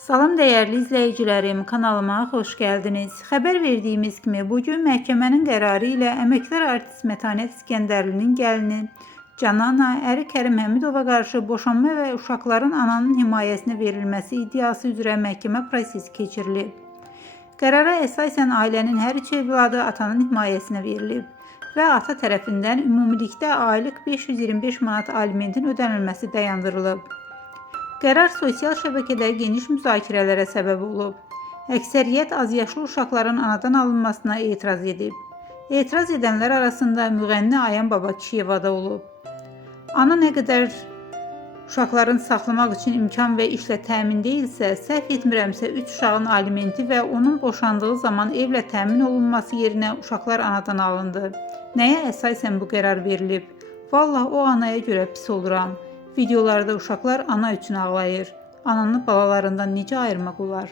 Salam dəyərli izləyicilərim, kanalıma xoş gəldiniz. Xəbər verdiyimiz kimi bu gün məhkəmənin qərarı ilə artist Mətanət İskəndərlinin gəlini Canana əri Kərim Həmidova qarşı boşanma və uşaqların ananın himayəsinə verilməsi iddiası üzrə məhkəmə prosesi keçirilib. Qərara əsasən ailənin hər üç övladı atanın himayəsinə verilib və ata tərəfindən ümumilikdə aylıq 525 manat alimentin ödənilməsi dayandırılıb. Qərar sosial şəbəkədə geniş müzakirələrə səbəb olub. Əksəriyyət azyaşlı uşaqların anadan alınmasına etiraz edib. Etiraz edənlər arasında müğənni Ayan Baba Kişiyeva da olub. Ana nə qədər uşaqların saxlamaq üçün imkan və işlə təmin deyilsə, səhv etmirəmsə 3 uşağın alimenti və onun boşandığı zaman evlə təmin olunması yerinə uşaqlar anadan alındı. Nəyə əsasən bu qərar verilib? Vallah o anaya görə pis oluram. Videolarda uşaqlar ana üçün ağlayır. Ananı balalarından necə ayırmaq olar?